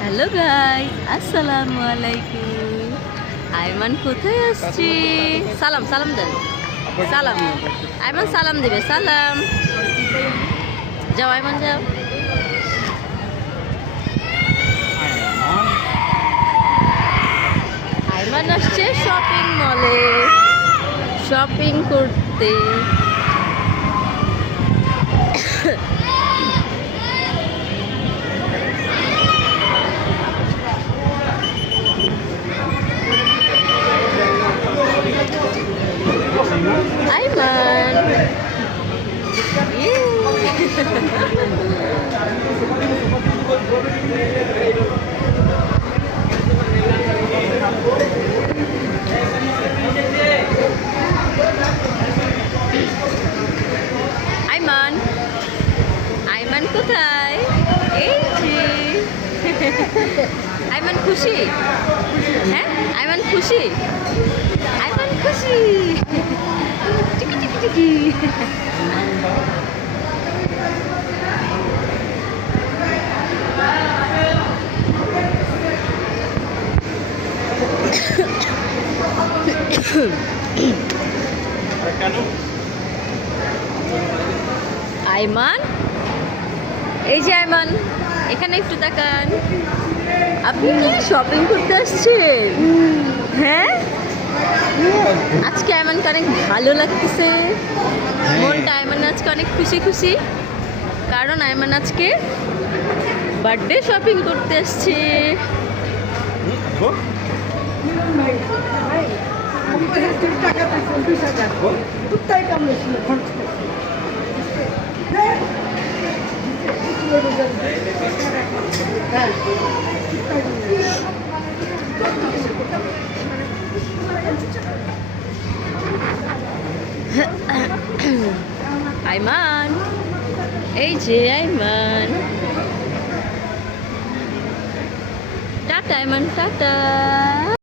Hello guys, আসসালামু আলাইকুম। আইমান কোথায় আসছি? সালাম সালাম দেন। সালাম। আইমান সালাম দিবে। সালাম। যাও আইমান যাও। আইমান আসছে শপিং মলে শপিং করতে। Aiman. Aiman. Aiman কোথায়? এই যে। আইমান খুশি? হ্যাঁ, আইমান খুশি? আইমান খুশি। টিকি টিকি টিকি। আইমান, এই যে আইমান, এখানে একটু তাকান। আপনি কি শপিং করতে আসছেন? হ্যাঁ, আজকে আইমানকে অনেক ভালো লাগতেছে। মনটা আইমান আজকে অনেক খুশি খুশি, কারণ আইমান আজকে বার্থডে শপিং করতে আসছে। আইমান, এই যে আইমান। Tata Ayman, tata.